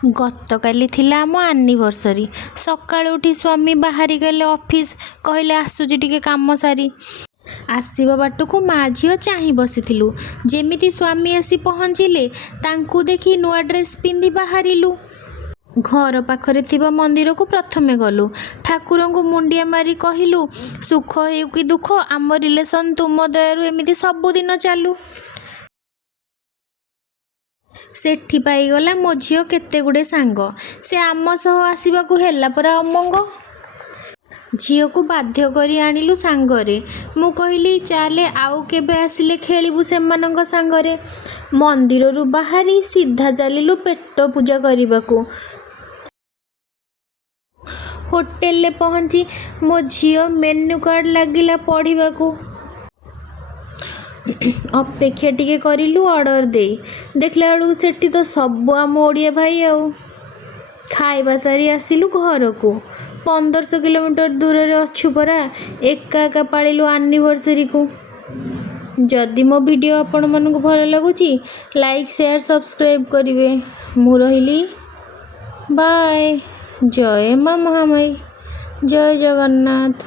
ଗତକାଲି ଥିଲା ଆମ ଆନିଭର୍ସରୀ। ସକାଳୁ ଉଠି ସ୍ୱାମୀ ବାହାରି ଗଲେ ଅଫିସ୍। କହିଲେ ଆସୁଛି ଟିକେ କାମ ସାରି। ଆସିବା ବାଟକୁ ମା ଝିଅ ଚାହିଁ ବସିଥିଲୁ। ଯେମିତି ସ୍ୱାମୀ ଆସି ପହଞ୍ଚିଲେ ତାଙ୍କୁ ଦେଖି ନୂଆ ଡ୍ରେସ୍ ପିନ୍ଧି ବାହାରିଲୁ। ଘର ପାଖରେ ଥିବା ମନ୍ଦିରକୁ ପ୍ରଥମେ ଗଲୁ। ଠାକୁରଙ୍କୁ ମୁଣ୍ଡିଆ ମାରି କହିଲୁ, ସୁଖ ହେଉ କି ଦୁଃଖ ଆମ ରିଲେସନ୍ ତୁମ ଦୟାରୁ ଏମିତି ସବୁଦିନ ଚାଲୁ। ସେଠି ପାଇଗଲା ମୋ ଝିଅ କେତେଗୁଡ଼େ ସାଙ୍ଗ। ସେ ଆମ ସହ ଆସିବାକୁ ହେଲା ପରା ଅମଙ୍ଗ। ଝିଅକୁ ବାଧ୍ୟ କରି ଆଣିଲୁ ସାଙ୍ଗରେ। ମୁଁ କହିଲି ଚାଲେ ଆଉ କେବେ ଆସିଲେ ଖେଳିବୁ ସେମାନଙ୍କ ସାଙ୍ଗରେ। ମନ୍ଦିରରୁ ବାହାରି ସିଧା ଚାଲିଲୁ ପେଟ ପୂଜା କରିବାକୁ। ହୋଟେଲରେ ପହଞ୍ଚି ମୋ ଝିଅ ମେନ୍ୟୁ କାର୍ଡ଼ ଲାଗିଲା ପଢ଼ିବାକୁ। ଅପେକ୍ଷା ଟିକେ କରିଲୁ ଅର୍ଡ଼ର ଦେଇ। ଦେଖିଲା ବେଳକୁ ସେଠି ତ ସବୁ ଆମ ଓଡ଼ିଆ ଭାଇ ଆଉ। ଖାଇବା ସାରି ଆସିଲୁ ଘରକୁ। 1500 କିଲୋମିଟର ଦୂରରେ ଅଛୁ ପରା। ଏକା ଏକା ପାଳିଲୁ ଆନିଭର୍ସରୀକୁ। ଯଦି ମୋ ଭିଡ଼ିଓ ଆପଣମାନଙ୍କୁ ଭଲ ଲାଗୁଛି ଲାଇକ୍ ସେୟାର ସବସ୍କ୍ରାଇବ୍ କରିବେ। ମୁଁ ରହିଲି, ବାଏ। ଜୟ ମା ମହାମାଇ, ଜୟ ଜଗନ୍ନାଥ।